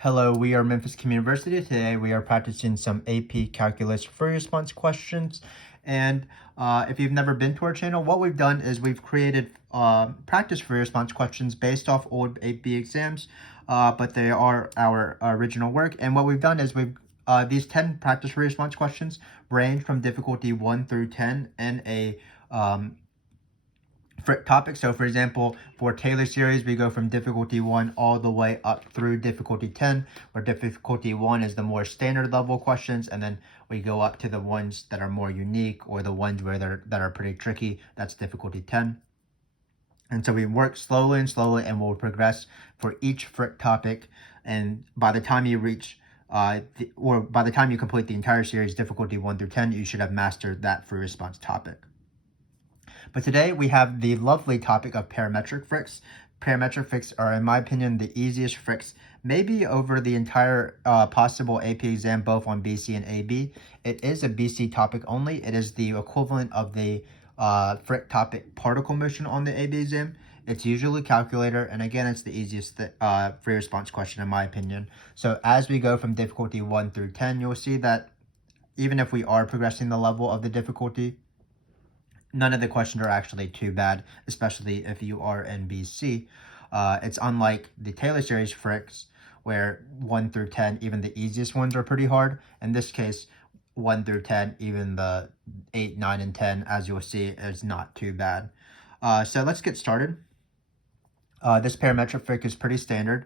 Hello, we are Memphis Communiversity. Today we are practicing some AP Calculus free response questions. And if you've never been to our channel, what we've done is we've created practice free response questions based off old AP exams, but they are our original work. And what we've done is these 10 practice free response questions range from difficulty 1 through 10 in a topic. So for example, for Taylor series, we go from difficulty 1 all the way up through difficulty 10, where difficulty 1 is the more standard level questions, and then we go up to the ones that are more unique, or the ones where that are pretty tricky. That's difficulty 10. And so we work slowly and we'll progress for each frick topic. And by the time you reach by the time you complete the entire series, difficulty 1 through 10, you should have mastered that free response topic. But today we have the lovely topic of parametric fricks. Parametric fricks are, in my opinion, the easiest fricks, maybe over the entire possible AP exam, both on BC and AB. It is a BC topic only. It is the equivalent of the frick topic particle motion on the AB exam. It's usually calculator, and again, it's the easiest free response question, in my opinion. So as we go from difficulty 1 through 10, you'll see that even if we are progressing the level of the difficulty, none of the questions are actually too bad, especially if you are in BC. It's unlike the Taylor series fricks, where 1 through 10, even the easiest ones are pretty hard. In this case, 1 through 10, even the 8, 9, and 10, as you'll see, is not too bad. So let's get started. This parametric frick is pretty standard.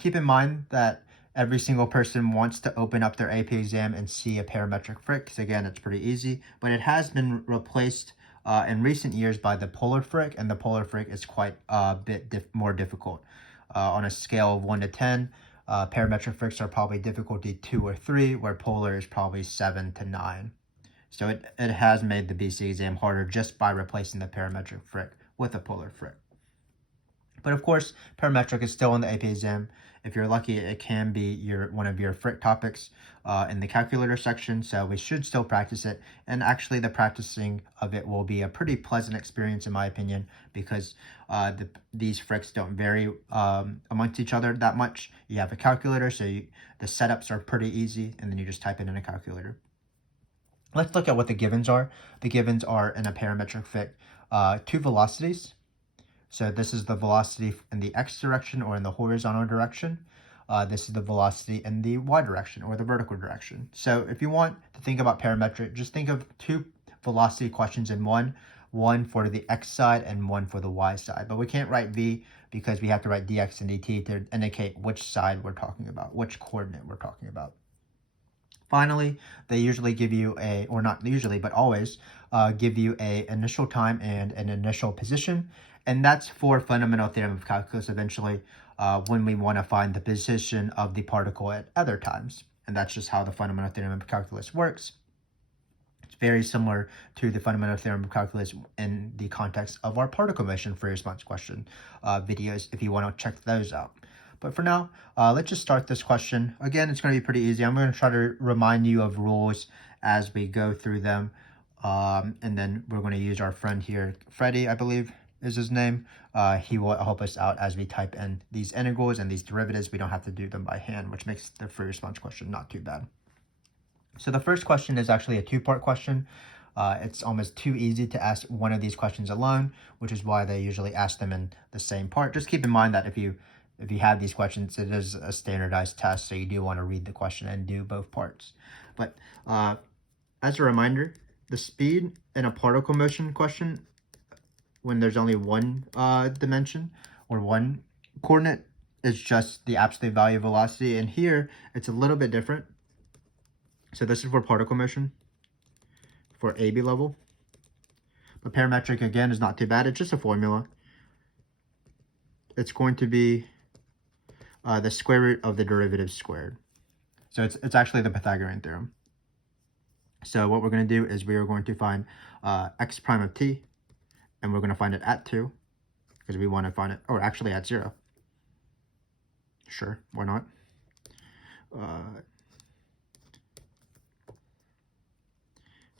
Keep in mind that every single person wants to open up their AP exam and see a parametric frick, because again, it's pretty easy, but it has been replaced in recent years by the polar frick, and the polar frick is quite a bit more difficult. On a scale of 1 to 10, parametric fricks are probably difficulty 2 or 3, where polar is probably 7 to 9. So it has made the BC exam harder just by replacing the parametric frick with a polar frick. But of course, parametric is still in the AP exam. If you're lucky, it can be one of your frick topics in the calculator section, so we should still practice it. And actually, the practicing of it will be a pretty pleasant experience, in my opinion, because these fricks don't vary amongst each other that much. You have a calculator, so the setups are pretty easy, and then you just type it in a calculator. Let's look at what the givens are. The givens are, in a parametric frick, 2 velocities. So this is the velocity in the x direction, or in the horizontal direction. This is the velocity in the y direction, or the vertical direction. So if you want to think about parametric, just think of 2 velocity questions in one for the x side and one for the y side. But we can't write v because we have to write dx and dt to indicate which side we're talking about, which coordinate we're talking about. Finally, they usually give you or not usually, but always give you an initial time and an initial position. And that's for Fundamental Theorem of Calculus eventually, when we want to find the position of the particle at other times. And that's just how the Fundamental Theorem of Calculus works. It's very similar to the Fundamental Theorem of Calculus in the context of our particle motion free response question videos, if you want to check those out. But for now, let's just start this question. Again, it's going to be pretty easy. I'm going to try to remind you of rules as we go through them. And then we're going to use our friend here, Freddie, I believe is his name. He will help us out as we type in these integrals and these derivatives. We don't have to do them by hand, which makes the free response question not too bad. So the first question is actually a 2-part question. It's almost too easy to ask one of these questions alone, which is why they usually ask them in the same part. Just keep in mind that if you have these questions, it is a standardized test, so you do want to read the question and do both parts. But as a reminder, the speed in a particle motion question, when there's only one dimension or one coordinate, is just the absolute value of velocity. And here, it's a little bit different. So this is for particle motion, for AB level. But parametric, again, is not too bad. It's just a formula. It's going to be the square root of the derivative squared. So it's actually the Pythagorean theorem. So what we're going to do is we are going to find x prime of t, and we're going to find it at 2, because we want to find it, or actually at 0. Sure, why not?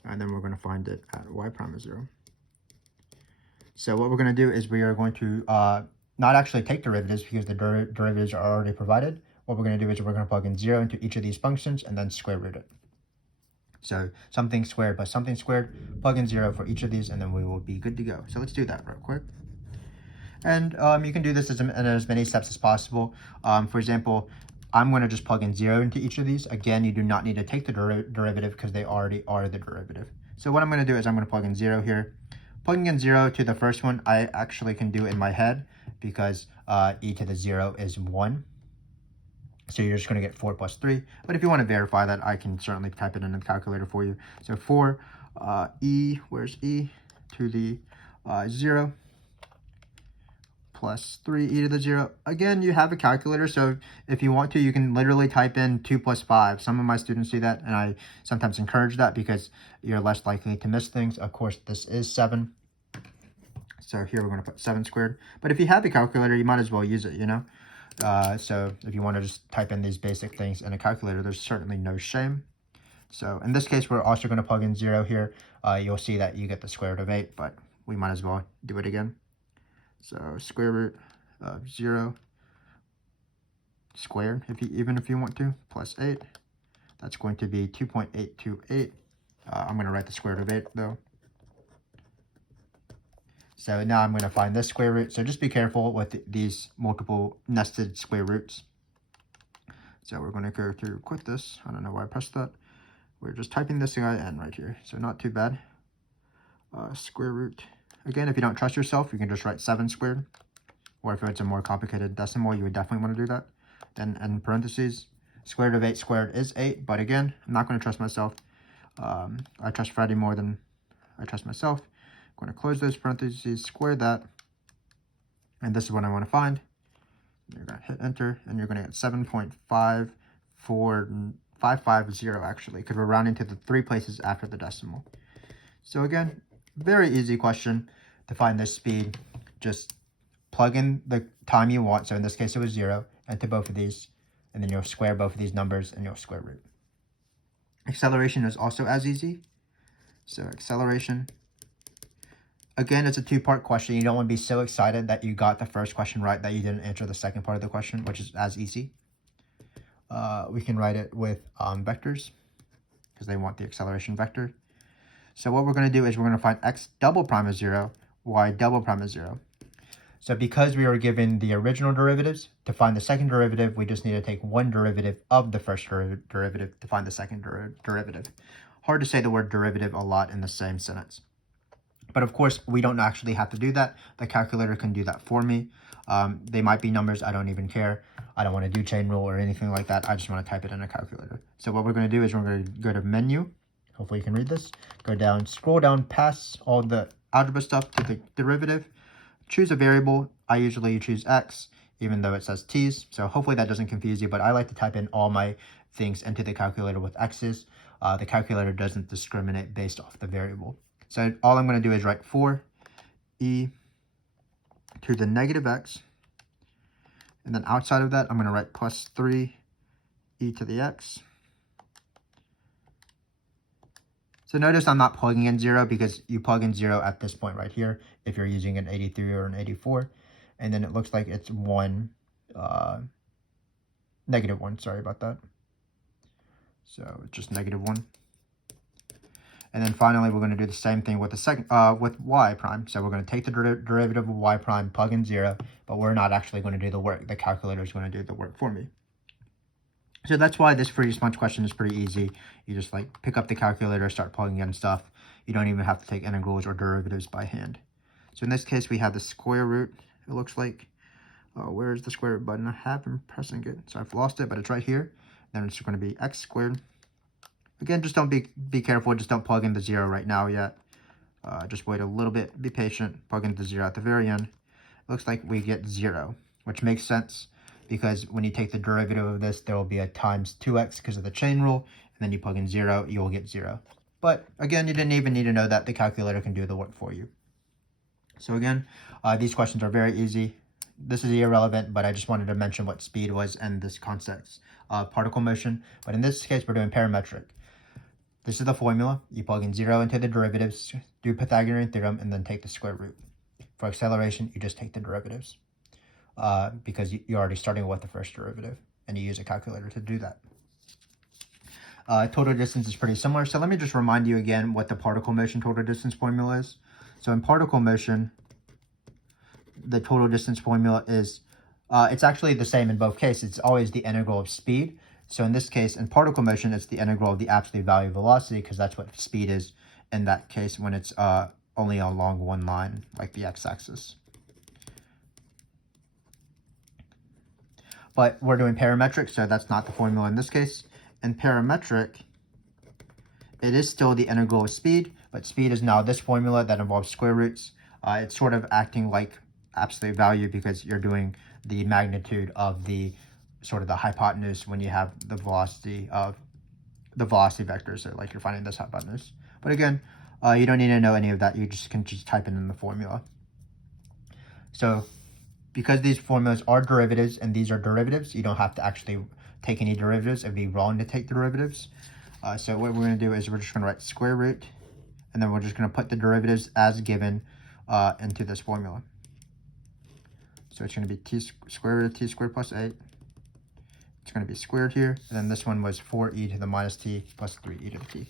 And then we're going to find it at y prime of 0. So what we're going to do is we are going to not actually take derivatives, because the derivatives are already provided. what we're going to do is we're going to plug in 0 into each of these functions and then square root it. So something squared plus something squared, plug in 0 for each of these, and then we will be good to go. So let's do that real quick. And you can do this in as many steps as possible. For example, I'm going to just plug in 0 into each of these. Again, you do not need to take the derivative because they already are the derivative. So what I'm going to do is I'm going to plug in 0 here. Plugging in 0 to the first one, I actually can do in my head because e to the 0 is 1. So you're just going to get 4 plus 3. But if you want to verify that, I can certainly type it in the calculator for you. So 4 where's e to the 0 plus 3 e to the 0. Again, you have a calculator, so if you want to, you can literally type in 2 plus 5. Some of my students do that, and I sometimes encourage that because you're less likely to miss things. Of course, this is 7. So here we're going to put 7 squared. But if you have a calculator, you might as well use it, you know? So if you want to just type in these basic things in a calculator, there's certainly no shame. So in this case, we're also going to plug in 0 here. You'll see that you get the square root of 8, but we might as well do it again. So square root of 0 squared, even if you want to, plus 8. That's going to be 2.828. I'm going to write the square root of 8 though. So now I'm going to find this square root. So just be careful with these multiple nested square roots. So we're going to go to quit this. I don't know why I pressed that. We're just typing this guy in right here. So not too bad. Square root. Again, if you don't trust yourself, you can just write 7 squared. Or if it's a more complicated decimal, you would definitely want to do that. Then in parentheses, square root of 8 squared is 8. But again, I'm not going to trust myself. I trust Freddy more than I trust myself. I'm going to close those parentheses, square that. And this is what I want to find. You're going to hit enter, and you're going to get 7.54550 actually, because we're rounding to the 3 places after the decimal. So again, very easy question to find this speed. Just plug in the time you want. So in this case, it was 0 into both of these, and then you'll square both of these numbers and you'll square root. Acceleration is also as easy. So acceleration. Again, it's a 2-part question. You don't want to be so excited that you got the first question right that you didn't answer the second part of the question, which is as easy. We can write it with vectors because they want the acceleration vector. So what we're going to do is we're going to find x double prime is 0, y double prime is 0. So because we were given the original derivatives, to find the second derivative, we just need to take one derivative of the first derivative to find the second derivative. Hard to say the word derivative a lot in the same sentence. But of course, we don't actually have to do that. The calculator can do that for me. They might be numbers. I don't even care. I don't want to do chain rule or anything like that. I just want to type it in a calculator. So what we're going to do is we're going to go to menu. Hopefully you can read this. Go down, scroll down past all the algebra stuff to the derivative. Choose a variable. I usually choose x, even though it says t's. So hopefully that doesn't confuse you, but I like to type in all my things into the calculator with x's. The calculator doesn't discriminate based off the variable. So all I'm going to do is write 4e to the negative x. And then outside of that, I'm going to write plus 3e to the x. So notice I'm not plugging in 0 because you plug in 0 at this point right here if you're using an 83 or an 84. And then it looks like it's negative 1. Sorry about that. So it's just negative 1. And then finally, we're going to do the same thing with the second with y prime. So we're going to take the derivative of y prime, plug in 0, but we're not actually going to do the work. The calculator is going to do the work for me. So that's why this free response question is pretty easy. You just like pick up the calculator, start plugging in stuff. You don't even have to take integrals or derivatives by hand. So in this case, we have the square root. It looks like, where's the square root button? I have been pressing it, so I've lost it, but it's right here. Then it's going to be x squared. Again, just don't be careful. Just don't plug in the 0 right now yet. Just wait a little bit. Be patient. Plug in the 0 at the very end. It looks like we get 0, which makes sense because when you take the derivative of this, there will be a times 2x because of the chain rule. And then you plug in 0, you will get 0. But again, you didn't even need to know that. The calculator can do the work for you. So again, these questions are very easy. This is irrelevant, but I just wanted to mention what speed was in this context. Particle motion. But in this case, we're doing parametric. This is the formula. You plug in 0 into the derivatives, do Pythagorean theorem, and then take the square root. For acceleration, you just take the derivatives because you're already starting with the first derivative. and you use a calculator to do that. Total distance is pretty similar. So let me just remind you again what the particle motion total distance formula is. So in particle motion, the total distance formula is, it's actually the same in both cases. It's always the integral of speed. So in this case, in particle motion, it's the integral of the absolute value of velocity, because that's what speed is in that case when it's only along one line, like the x-axis. But we're doing parametric, so that's not the formula in this case. In parametric, it is still the integral of speed, but speed is now this formula that involves square roots. It's sort of acting like absolute value because you're doing the magnitude of the sort of the hypotenuse when you have the velocity vector. So like you're finding this hypotenuse. But again, you don't need to know any of that. You can just type it in the formula. So because these formulas are derivatives and these are derivatives, you don't have to actually take any derivatives. It'd be wrong to take derivatives. So what we're going to do is we're just going to write square root, and then we're just going to put the derivatives as given into this formula. So it's going to be square root of t squared plus 8. It's going to be squared here, and then this one was 4e to the minus t plus 3e to the t.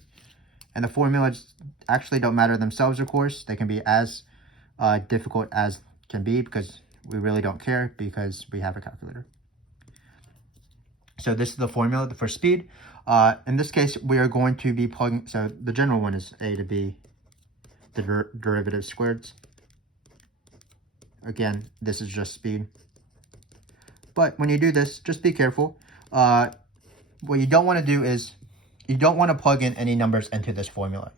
And the formulas actually don't matter themselves, of course. They can be as difficult as can be, because we really don't care because we have a calculator. So this is the formula for speed. In this case, we are going to be plugging, so the general one is a to b, the derivative squared. Again, this is just speed. But when you do this, just be careful. What you don't want to do is, you don't want to plug in any numbers into this formula.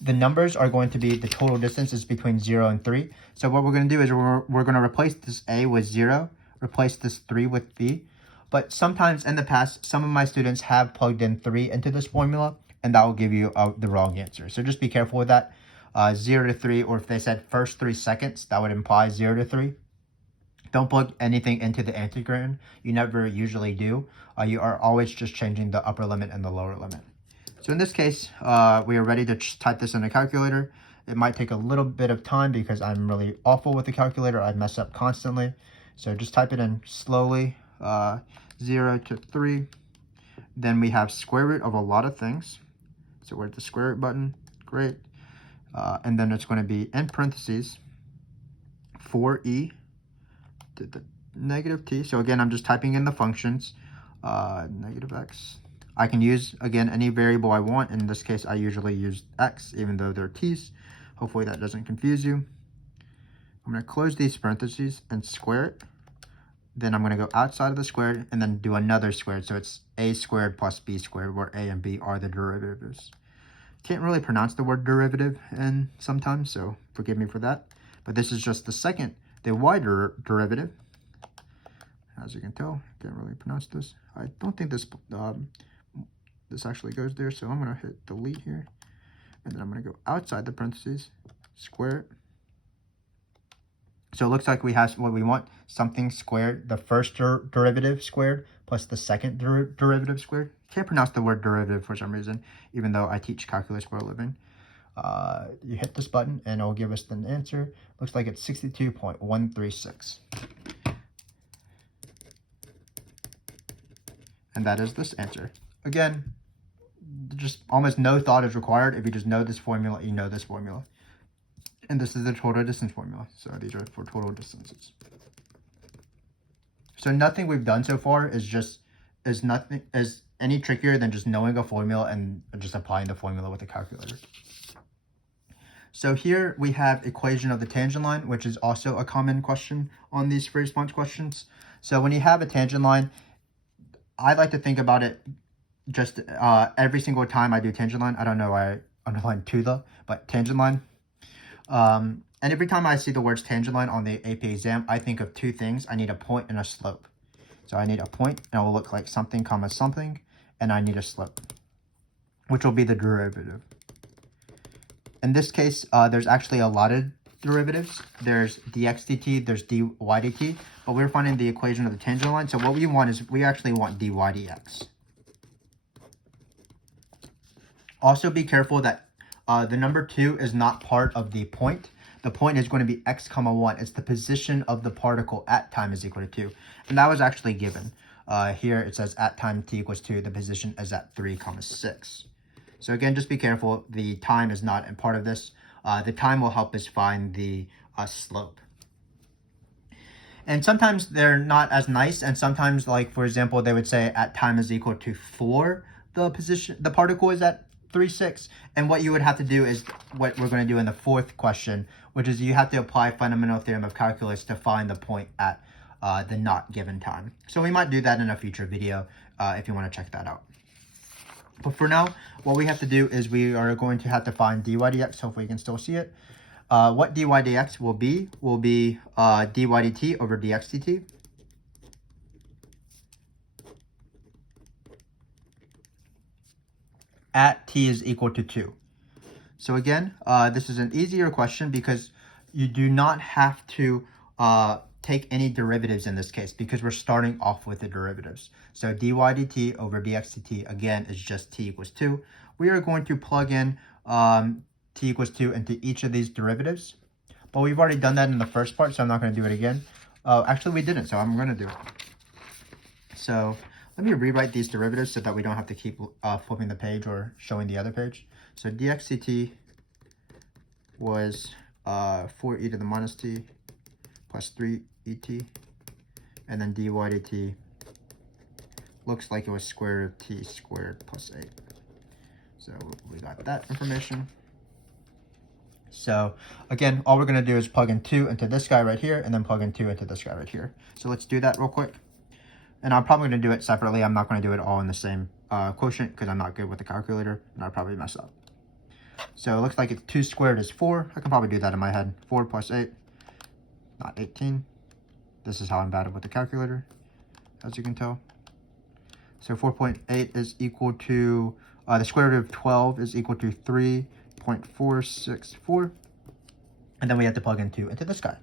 The numbers are going to be, the total distance is between 0 and 3. So what we're going to do is we're going to replace this a with 0, replace this 3 with b. But sometimes in the past, some of my students have plugged in 3 into this formula, and that will give you the wrong answer. So just be careful with that. 0 to 3, or if they said first 3 seconds, that would imply 0 to 3. Don't plug anything into the antigrand. You never usually do. You are always just changing the upper limit and the lower limit. So in this case, we are ready to type this in a calculator. It might take a little bit of time because I'm really awful with the calculator. I mess up constantly. So just type it in slowly. 0 to 3. Then we have square root of a lot of things. So we're at the square root button. Great. And then it's going to be in parentheses 4e to the negative t. So again, I'm just typing in the functions. Negative x. I can use, again, any variable I want. In this case, I usually use x, even though they're t's. Hopefully that doesn't confuse you. I'm going to close these parentheses and square it. Then I'm going to go outside of the squared and then do another squared. So it's a squared plus b squared, where a and b are the derivatives. Can't really pronounce the word derivative and sometimes, so forgive me for that. But this is just the y derivative. As you can tell, can't really pronounce this. I don't think this this actually goes there, so I'm going to hit delete here. And then I'm going to go outside the parentheses, square it. So it looks like we have what we want, something squared, the first derivative squared plus the second derivative squared. Can't pronounce the word derivative for some reason, even though I teach calculus for a living. You hit this button and it'll give us the answer. Looks like it's 62.136. And that is this answer. Again, just almost no thought is required. If you just know this formula, you know this formula. And this is the total distance formula. So these are for total distances. So nothing we've done so far is any trickier than just knowing a formula and just applying the formula with a calculator. So here we have equation of the tangent line, which is also a common question on these free response questions. So when you have a tangent line, I like to think about it just every single time I do tangent line. I don't know why I underlined to the, but tangent line. And every time I see the words tangent line on the AP exam, I think of two things. I need a point and a slope. So I need a point, and it will look like something comma something, and I need a slope, which will be the derivative. In this case, there's actually a lot of derivatives. There's dx dt, there's dy dt, but we're finding the equation of the tangent line. So what we want is we actually want dy dx. Also be careful that the number 2 is not part of the point. The point is going to be x comma 1. It's the position of the particle at time is equal to 2. And that was actually given. Here it says at time t equals 2, the position is at 3, 6. So again, just be careful. The time is not a part of this. The time will help us find the slope. And sometimes they're not as nice, and sometimes, like for example, they would say at time is equal to 4, the particle is at 3, 6. And what you would have to do is what we're going to do in the fourth question, which is you have to apply fundamental theorem of calculus to find the point at the not given time. So we might do that in a future video if you want to check that out. But for now, what we have to do is we are going to have to find dy dx. Hopefully you can still see it. What dy dx will be dy dt over dx dt. At t is equal to 2. So again, this is an easier question because you do not have to take any derivatives in this case because we're starting off with the derivatives. So dy dt over dx dt again is just t equals 2. We are going to plug in t equals 2 into each of these derivatives. But we've already done that in the first part, so I'm not going to do it again. Actually, we didn't, so I'm going to do it. So let me rewrite these derivatives so that we don't have to keep flipping the page or showing the other page. So dx dt was 4e to the minus t plus 3 et, and then dy dt looks like it was square root of t squared plus 8. So we got that information. So again, all we're going to do is plug in 2 into this guy right here, and then plug in 2 into this guy right here. So let's do that real quick. And I'm probably going to do it separately. I'm not going to do it all in the same quotient because I'm not good with the calculator, and I'll probably mess up. So it looks like it's 2 squared is 4. I can probably do that in my head. 4 plus 8, not 18. This is how I'm bad with the calculator, as you can tell. So 4.8 is equal to, the square root of 12 is equal to 3.464. And then we have to plug in 2 into this guy.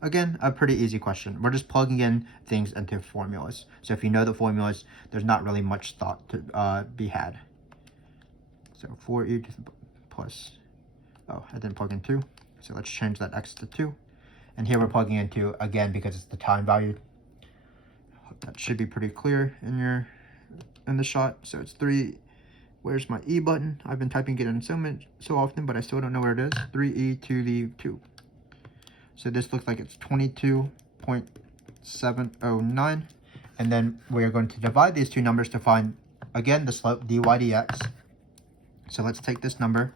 Again, a pretty easy question. We're just plugging in things into formulas. So if you know the formulas, there's not really much thought to be had. So 4e to the plus, oh, I didn't plug in 2. So let's change that x to 2. And here we're plugging in 2 again because it's the time value. That should be pretty clear in the shot. So it's 3. Where's my E button? I've been typing it in so often, but I still don't know where it is. 3e to the 2. So this looks like it's 22.709. And then we're going to divide these two numbers to find, again, the slope dy dx. So let's take this number,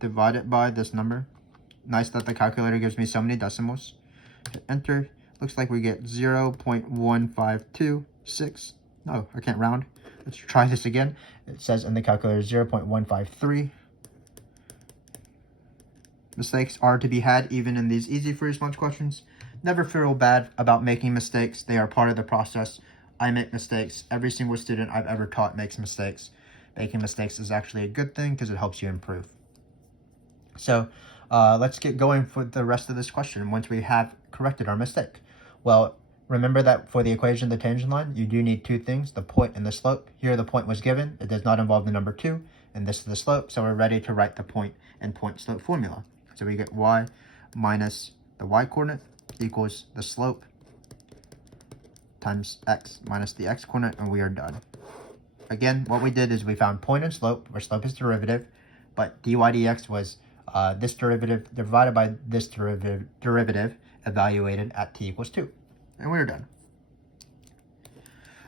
divide it by this number. Nice that the calculator gives me so many decimals. Hit enter. Looks like we get 0.1526. No, I can't round. Let's try this again. It says in the calculator 0.153. Mistakes are to be had even in these easy free response questions. Never feel bad about making mistakes. They are part of the process. I make mistakes. Every single student I've ever taught makes mistakes. Making mistakes is actually a good thing because it helps you improve. So let's get going for the rest of this question once we have corrected our mistake. Well, remember that for the equation of the tangent line, you do need 2 things, the point and the slope. Here the point was given. It does not involve the number 2, and this is the slope. So we're ready to write the point and point slope formula. So we get y minus the y coordinate equals the slope times x minus the x coordinate, and we are done. Again, what we did is we found point and slope, where slope is derivative, but dy dx was this derivative divided by this derivative evaluated at t equals 2. And we're done.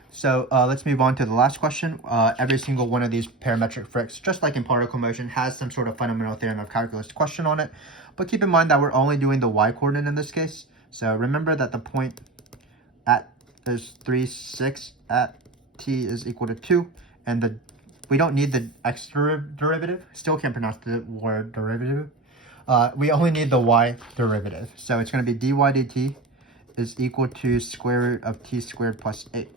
So let's move on to the last question. Every single one of these parametric fricks, just like in particle motion, has some sort of fundamental theorem of calculus question on it. But keep in mind that we're only doing the y coordinate in this case. So remember that the point at is 3, 6 at t is equal to 2. And we don't need the x derivative. Still can't pronounce the word derivative. We only need the y derivative. So it's going to be dy dt is equal to square root of t squared plus 8.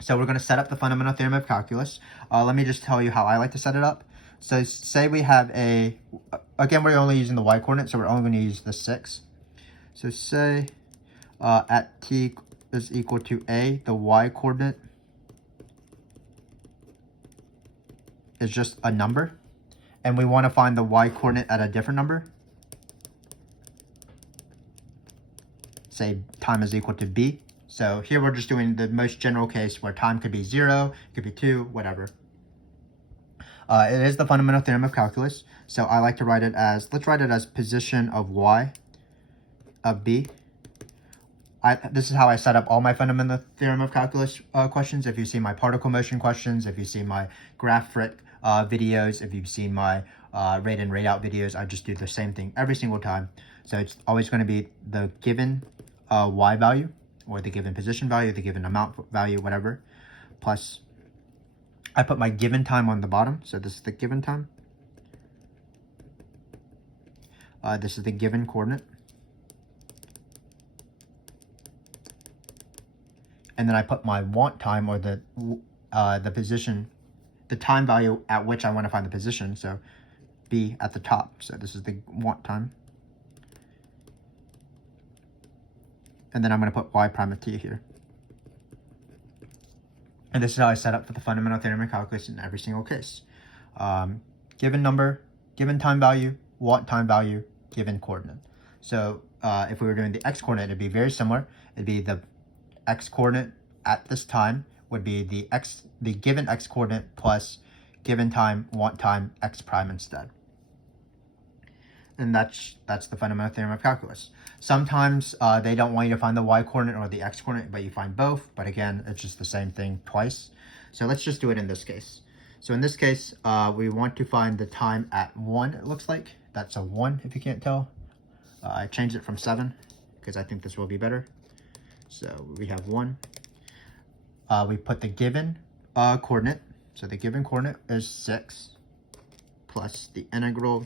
So we're going to set up the fundamental theorem of calculus. Let me just tell you how I like to set it up. So say we have again, we're only using the y coordinate, so we're only going to use the 6. So say at t is equal to a, the y coordinate is just a number. And we want to find the y coordinate at a different number. Say time is equal to b. So here we're just doing the most general case where time could be 0, could be 2, whatever. It is the fundamental theorem of calculus. So I like to write it as, let's write it as position of y of b. This is how I set up all my fundamental theorem of calculus questions. If you see my particle motion questions, if you see my graph frick videos, if you've seen my rate in, rate out videos, I just do the same thing every single time. So it's always going to be the given y value, or the given position value, the given amount value, whatever, plus I put my given time on the bottom. So this is the given time. This is the given coordinate. And then I put my want time, or the position, the time value at which I want to find the position. So B at the top. So this is the want time. And then I'm going to put y prime of t here. And this is how I set up for the fundamental theorem of calculus in every single case. Given number, given time value, want time value, given coordinate. So if we were doing the x coordinate, it'd be very similar. It'd be the x coordinate at this time would be the given x coordinate plus given time, want time, x prime instead. And that's the fundamental theorem of calculus. Sometimes they don't want you to find the y coordinate or the x coordinate, but you find both. But again, it's just the same thing twice. So let's just do it in this case. So in this case, we want to find the time at 1, it looks like. That's a 1, if you can't tell. I changed it from 7, because I think this will be better. So we have 1. We put the given coordinate. So the given coordinate is 6 plus the integral.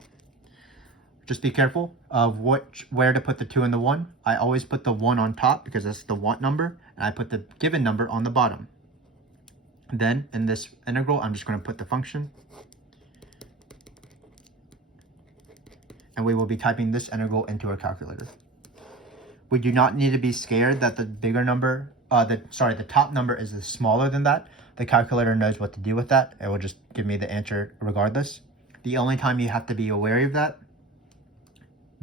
Just be careful of where to put the 2 and the 1. I always put the 1 on top because that's the want number, and I put the given number on the bottom. Then in this integral, I'm just going to put the function. And we will be typing this integral into a calculator. We do not need to be scared that the bigger number, the top number is smaller than that. The calculator knows what to do with that. It will just give me the answer regardless. The only time you have to be wary of that,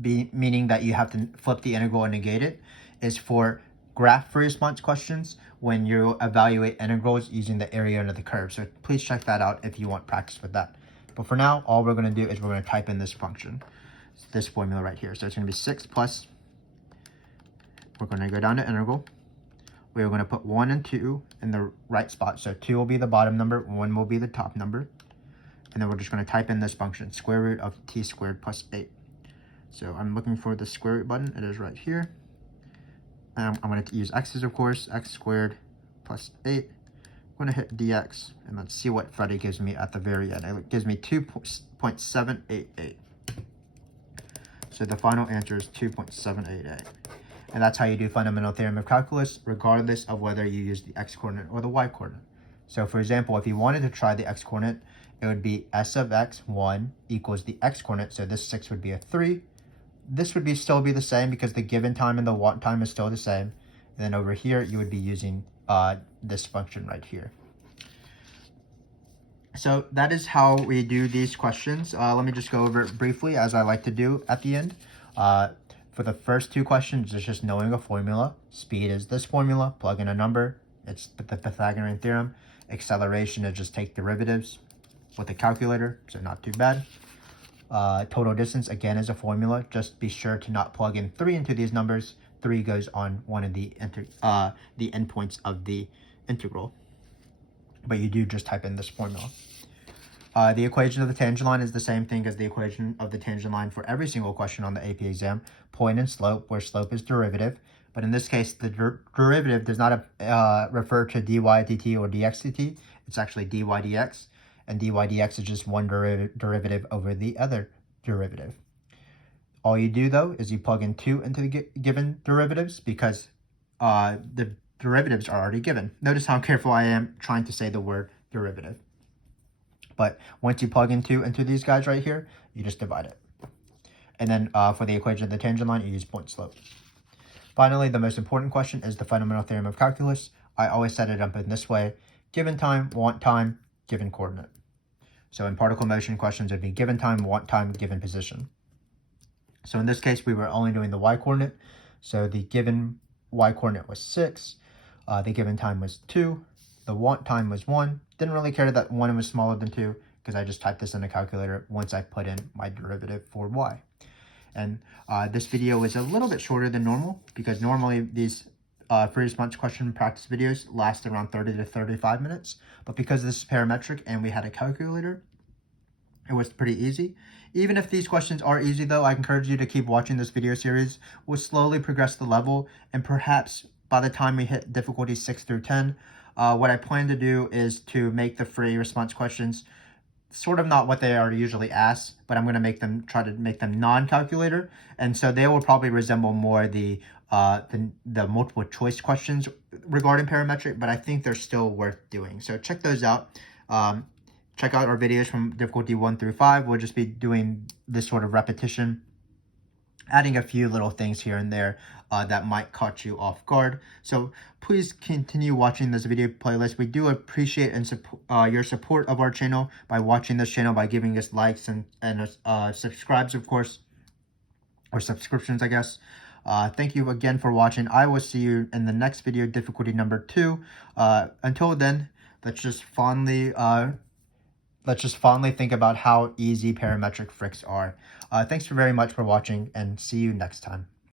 meaning that you have to flip the integral and negate it, is for graph free response questions when you evaluate integrals using the area under the curve. So please check that out if you want practice with that. But for now, all we're going to do is we're going to type in this function, this formula right here. So it's going to be 6 plus, we're going to go down to integral. We're going to put 1 and 2 in the right spot. So 2 will be the bottom number, 1 will be the top number. And then we're just going to type in this function, square root of t squared plus 8. So I'm looking for the square root button. It is right here. And I'm going to use x's, of course. X squared plus 8. I'm going to hit dx, and let's see what Freddy gives me at the very end. It gives me 2.788. So the final answer is 2.788. And that's how you do fundamental theorem of calculus, regardless of whether you use the x coordinate or the y coordinate. So for example, if you wanted to try the x coordinate, it would be s of x, 1, equals the x coordinate. So this 6 would be a 3. This would still be the same because the given time and the want time is still the same. And then over here, you would be using this function right here. So that is how we do these questions. Let me just go over it briefly, as I like to do at the end. For the first 2 questions, it's just knowing a formula. Speed is this formula, plug in a number. It's the Pythagorean theorem. Acceleration is just take derivatives with a calculator, so not too bad. Total distance, again, is a formula. Just be sure to not plug in 3 into these numbers. 3 goes on one of the endpoints of the integral. But you do just type in this formula. The equation of the tangent line is the same thing as the equation of the tangent line for every single question on the AP exam. Point and slope, where slope is derivative. But in this case, the derivative does not refer to dy dt or dx dt. It's actually dy dx. And dy dx is just one derivative over the other derivative. All you do, though, is you plug in 2 into the given derivatives because the derivatives are already given. Notice how careful I am trying to say the word derivative. But once you plug in 2 into these guys right here, you just divide it. And then for the equation of the tangent line, you use point slope. Finally, the most important question is the fundamental theorem of calculus. I always set it up in this way. Given time, want time, given coordinate. So in particle motion questions, it would be given time, want time, given position. So in this case, we were only doing the y coordinate. So the given y coordinate was 6. The given time was 2. The want time was 1. Didn't really care that 1 was smaller than 2 because I just typed this in a calculator once I put in my derivative for y. And this video is a little bit shorter than normal because normally these free response question practice videos last around 30 to 35 minutes. But because this is parametric and we had a calculator, it was pretty easy. Even if these questions are easy though, I encourage you to keep watching this video series. We'll slowly progress the level, and perhaps by the time we hit difficulty 6 through 10, what I plan to do is to make the free response questions sort of not what they are usually asked, but I'm going to try to make them non-calculator, and so they will probably resemble more the multiple choice questions regarding parametric, but I think they're still worth doing. So check those out. Check out our videos from difficulty 1 through 5. We'll just be doing this sort of repetition, adding a few little things here and there that might catch you off guard. So please continue watching this video playlist. We do appreciate your support of our channel by watching this channel, by giving us likes and subscribes, of course, or subscriptions, I guess. Thank you again for watching. I will see you in the next video, difficulty number 2. Until then, let's just fondly think about how easy parametric fricks are. Thanks very much for watching, and see you next time.